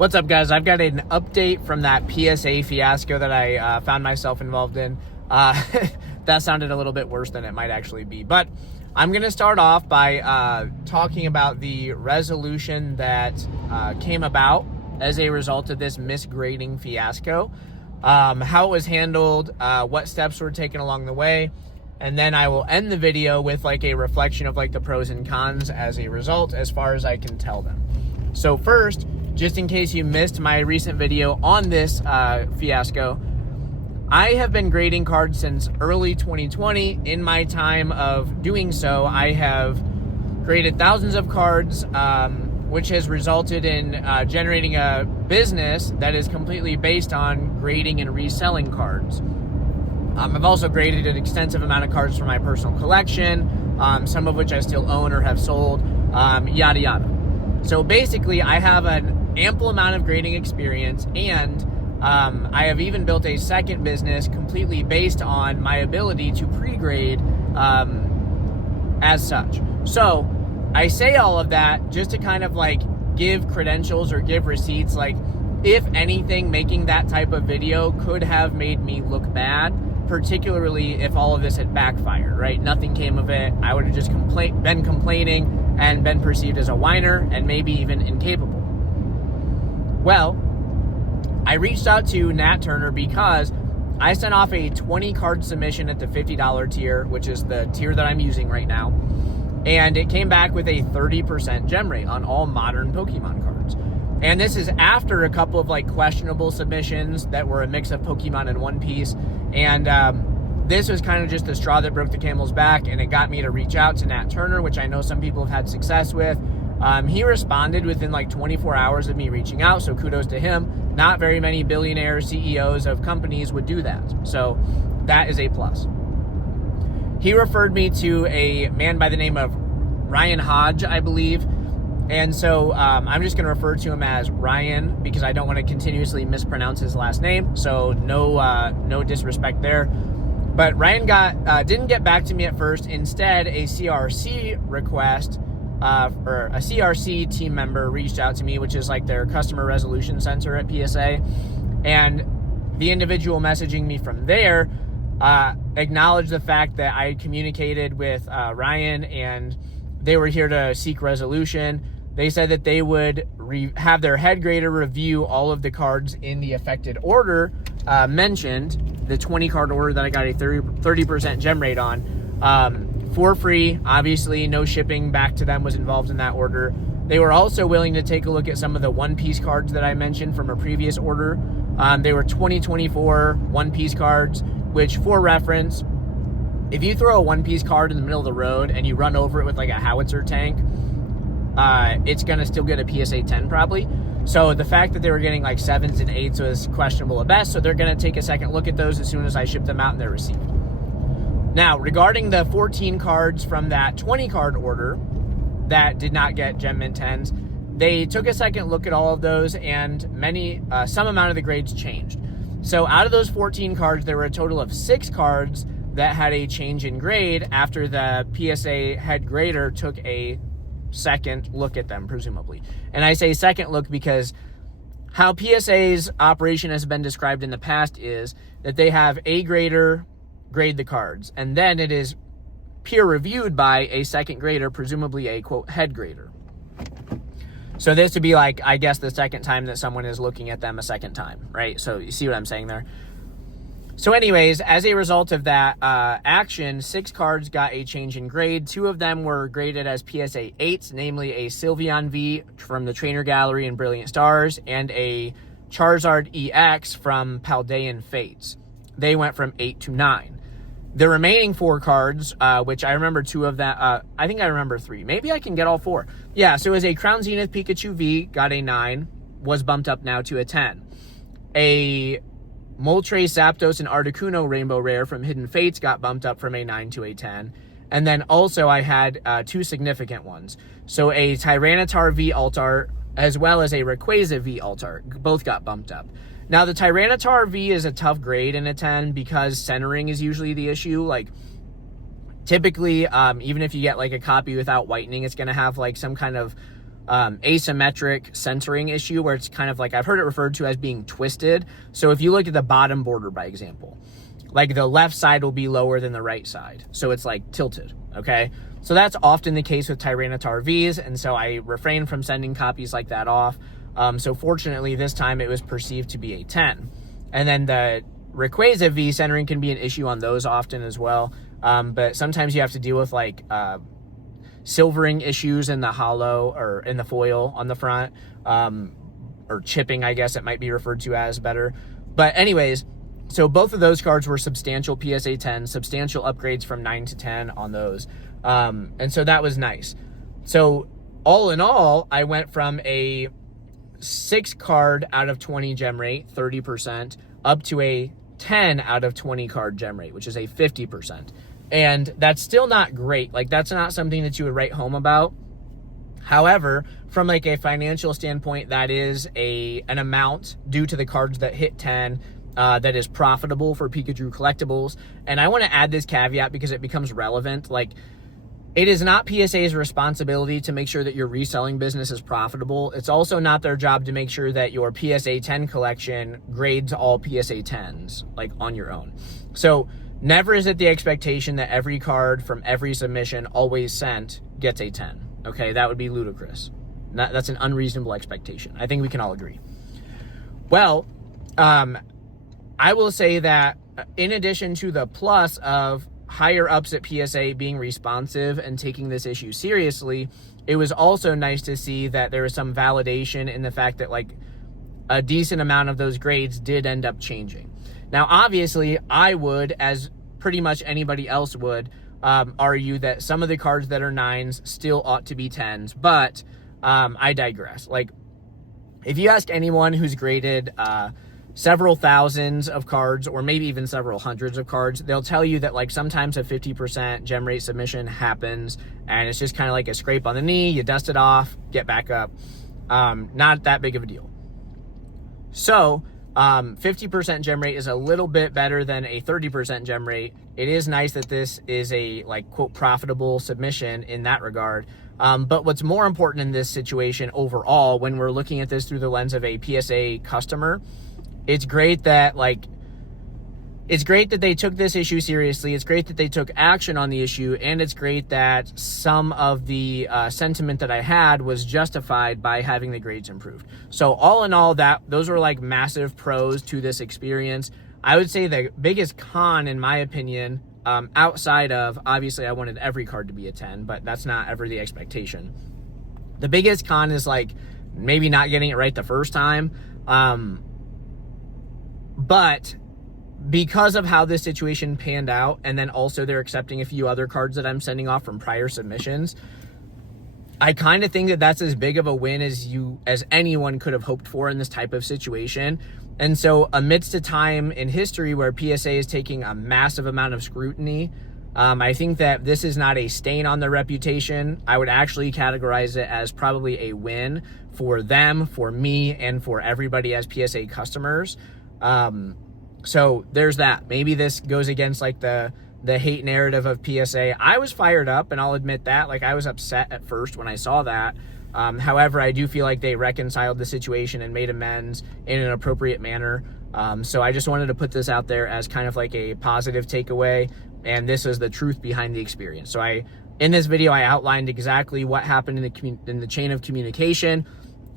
What's up, guys? I've got an update from that PSA fiasco that I found myself involved in. That sounded a little bit worse than it might actually be. But I'm going to start off by talking about the resolution that came about as a result of this misgrading fiasco, how it was handled, what steps were taken along the way, and then I will end the video with like a reflection of like the pros and cons as a result, as far as I can tell them. So first, just in case you missed my recent video on this fiasco, I have been grading cards since early 2020. In my time of doing so, I have graded thousands of cards, which has resulted in generating a business that is completely based on grading and reselling cards. I've also graded an extensive amount of cards from my personal collection, some of which I still own or have sold, yada yada. So basically, I have an ample amount of grading experience, and I have even built a second business completely based on my ability to pre-grade as such. So I say all of that just to kind of like give credentials or give receipts. Like, if anything, making that type of video could have made me look bad, particularly if all of this had backfired, right? Nothing came of it. I would have just been complaining and been perceived as a whiner and maybe even incapable. Well, I reached out to Nat Turner because I sent off a 20 card submission at the $50 tier, which is the tier that I'm using right now. And it came back with a 30% gem rate on all modern Pokemon cards. And this is after a couple of like questionable submissions that were a mix of Pokemon and One Piece. And this was kind of just the straw that broke the camel's back, and it got me to reach out to Nat Turner, which I know some people have had success with. He responded within like 24 hours of me reaching out, so kudos to him. Not very many billionaire CEOs of companies would do that, so that is a plus. He referred me to a man by the name of Ryan Hodge, I believe, and so I'm just going to refer to him as Ryan because I don't want to continuously mispronounce his last name, so no disrespect there. But Ryan didn't get back to me at first. Instead, a CRC request or a CRC team member reached out to me, which is like their customer resolution center at PSA. And the individual messaging me from there acknowledged the fact that I communicated with Ryan and they were here to seek resolution. They said that they would have their head grader review all of the cards in the affected order mentioned, the 20 card order that I got a 30% gem rate on, for free. Obviously, no shipping back to them was involved in that order. They were also willing to take a look at some of the One Piece cards that I mentioned from a previous order. They were 2024 One Piece cards, which, for reference, if you throw a One Piece card in the middle of the road and you run over it with like a howitzer tank, it's going to still get a PSA 10 probably. So the fact that they were getting like 7s and 8s was questionable at best, so they're going to take a second look at those as soon as I ship them out and they're received. Now, regarding the 14 cards from that 20 card order that did not get Gem Mint 10s, they took a second look at all of those, and some amount of the grades changed. So out of those 14 cards, there were a total of 6 cards that had a change in grade after the PSA head grader took a second look at them, presumably. And I say second look because how PSA's operation has been described in the past is that they have a grader grade the cards, and then it is peer reviewed by a second grader, presumably a quote head grader. So this would be like, I guess, the second time that someone is looking at them a second time, right? So you see what I'm saying there? So anyways, as a result of that action, 6 cards got a change in grade. 2 of them were graded as PSA 8s, namely a Sylveon V from the Trainer Gallery in Brilliant Stars and a Charizard EX from Paldean Fates. They went from 8 to 9. The remaining 4 cards, which I remember 2 of that, I think I remember 3. Maybe I can get all 4. Yeah, so it was a Crown Zenith Pikachu V, got a 9, was bumped up now to a 10. A Moltres, Zapdos, and Articuno Rainbow Rare from Hidden Fates got bumped up from a 9 to a 10. And then also I had 2 significant ones. So a Tyranitar V Altart as well as a Rayquaza V Altart. Both got bumped up. Now, the Tyranitar V is a tough grade in a 10 because centering is usually the issue. Like, typically, even if you get like a copy without whitening, it's going to have like some kind of asymmetric centering issue where it's kind of like, I've heard it referred to as being twisted. So if you look at the bottom border, by example, like the left side will be lower than the right side. So it's like tilted, okay? So that's often the case with Tyranitar Vs, and so I refrain from sending copies like that off. So fortunately, this time it was perceived to be a 10. And then the Rayquaza V centering can be an issue on those often as well. But sometimes you have to deal with like silvering issues in the hollow or in the foil on the front, or chipping, I guess it might be referred to as better. But anyways, so both of those cards were substantial PSA 10, substantial upgrades from 9 to 10 on those. And so that was nice. So all in all, I went from a 6 card out of 20 gem rate, 30%, up to a 10 out of 20 card gem rate, which is a 50%. And that's still not great. Like, that's not something that you would write home about. However, from like a financial standpoint, that is an amount due to the cards that hit 10 that is profitable for Pikachu collectibles. And I want to add this caveat because it becomes relevant. Like, it is not PSA's responsibility to make sure that your reselling business is profitable. It's also not their job to make sure that your PSA 10 collection grades all PSA 10s, like, on your own. So never is it the expectation that every card from every submission always sent gets a 10. Okay, that would be ludicrous. That's an unreasonable expectation. I think we can all agree. Well, I will say that in addition to the plus of higher ups at PSA being responsive and taking this issue seriously, it was also nice to see that there was some validation in the fact that like a decent amount of those grades did end up changing. Now, obviously, I would, as pretty much anybody else would, argue that some of the cards that are 9s still ought to be 10s, but I digress. Like, if you ask anyone who's graded several thousands of cards, or maybe even several hundreds of cards, they'll tell you that like sometimes a 50% gem rate submission happens, and it's just kind of like a scrape on the knee, you dust it off, get back up. Not that big of a deal. So 50% gem rate is a little bit better than a 30% gem rate. It is nice that this is a, like, quote, profitable submission in that regard. But what's more important in this situation overall, when we're looking at this through the lens of a PSA customer, it's great that they took this issue seriously. It's great that they took action on the issue, and it's great that some of the sentiment that I had was justified by having the grades improved. So all in all, those were like massive pros to this experience. I would say the biggest con, in my opinion, outside of, obviously I wanted every card to be a 10, but that's not ever the expectation. The biggest con is like maybe not getting it right the first time. But because of how this situation panned out, and then also they're accepting a few other cards that I'm sending off from prior submissions, I kind of think that that's as big of a win as anyone could have hoped for in this type of situation. And so amidst a time in history where PSA is taking a massive amount of scrutiny, I think that this is not a stain on their reputation. I would actually categorize it as probably a win for them, for me, and for everybody as PSA customers. So there's that. Maybe this goes against like the hate narrative of PSA. I was fired up, and I'll admit that. Like, I was upset at first when I saw that. However, I do feel like they reconciled the situation and made amends in an appropriate manner. So I just wanted to put this out there as kind of like a positive takeaway, and this is the truth behind the experience. So in this video, I outlined exactly what happened in the chain of communication.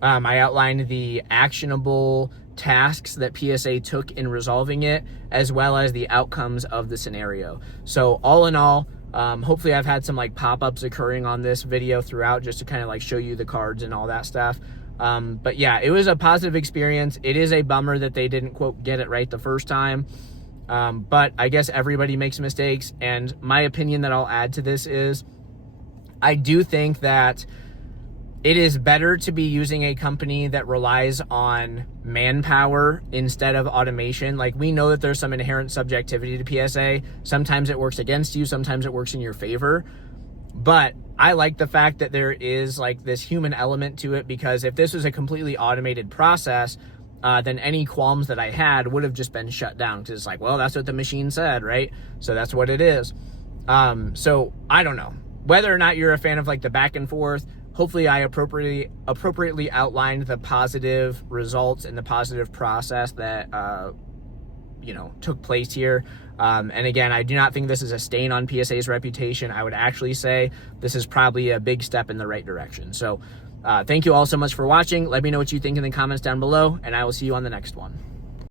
I outlined the actionable tasks that PSA took in resolving it, as well as the outcomes of the scenario. So all in all, hopefully I've had some like pop-ups occurring on this video throughout, just to kind of like show you the cards and all that stuff. But yeah, it was a positive experience. It is a bummer that they didn't, quote, get it right the first time. But I guess everybody makes mistakes. And my opinion that I'll add to this is, I do think that it is better to be using a company that relies on manpower instead of automation. Like, we know that there's some inherent subjectivity to PSA. Sometimes it works against you, sometimes it works in your favor. But I like the fact that there is like this human element to it, because if this was a completely automated process, then any qualms that I had would have just been shut down, because it's like, well, that's what the machine said, right? So that's what it is. So I don't know. Whether or not you're a fan of like the back and forth, hopefully I appropriately outlined the positive results and the positive process that took place here. And again, I do not think this is a stain on PSA's reputation. I would actually say this is probably a big step in the right direction. So thank you all so much for watching. Let me know what you think in the comments down below, and I will see you on the next one.